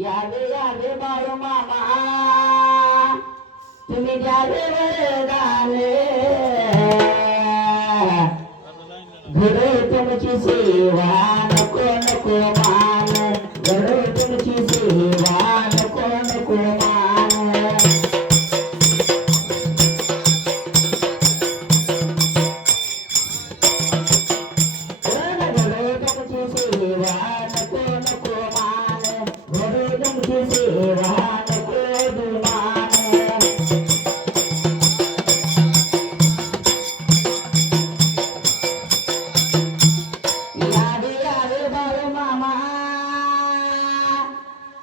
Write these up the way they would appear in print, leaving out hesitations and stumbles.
यावे यावे बाळू मामा तुम्ही द्यावे वरदान घडो तुमची सेवा नको नको मान घडो तुमची सेवा नको नको मान घडो तुमची सेवा नको नको मान घडो तुमची सेवा नको दुमान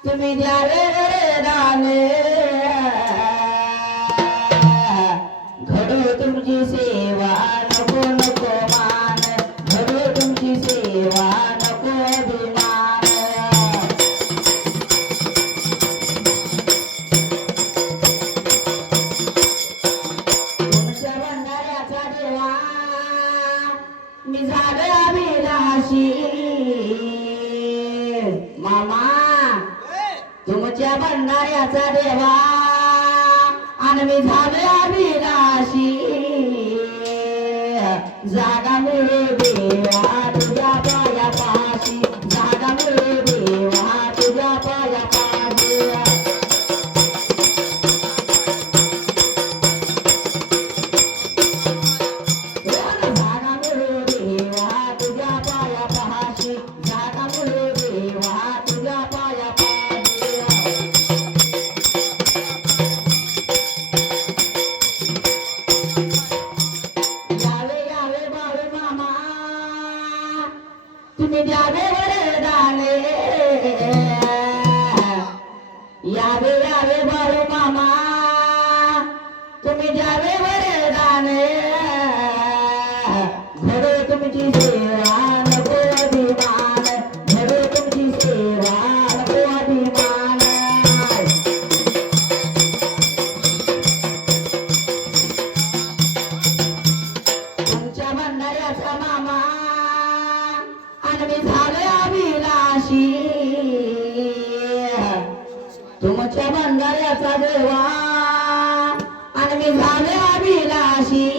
तुम्ही द्यावे वरदान घडो तुमची सेवा नको नको मान घडो तुमची सेवा नको अभिमान तुमच्या भंडाऱ्याचा देवा मी झाले अभिलाषी मामा तुमच्या भंडाऱ्याचा देवा आणि मी झाले अभिलाषी जागा मिळे देवा तुझ्या पायापाशी जागा मिळे देवा तुझ्या पायापाशी जागा मिळे देवा तुझ्या पायापाशी जागा मिळे देवा तुझ्या पायापाशी यावे यावे बाळू मामा तुम्ही द्यावे वरदान यावे यावे बाळू मामा तुम्ही द्यावे वरदान घडो तुमची सेवा नको अभिमान घडो तुमची सेवा नको अभिमान तुमच्या भंडाऱ्याचा मामा आणि मी झाले अभिलाषी तुमच्या भंडाऱ्याचा देवा आणि मी झाले अभिलाषी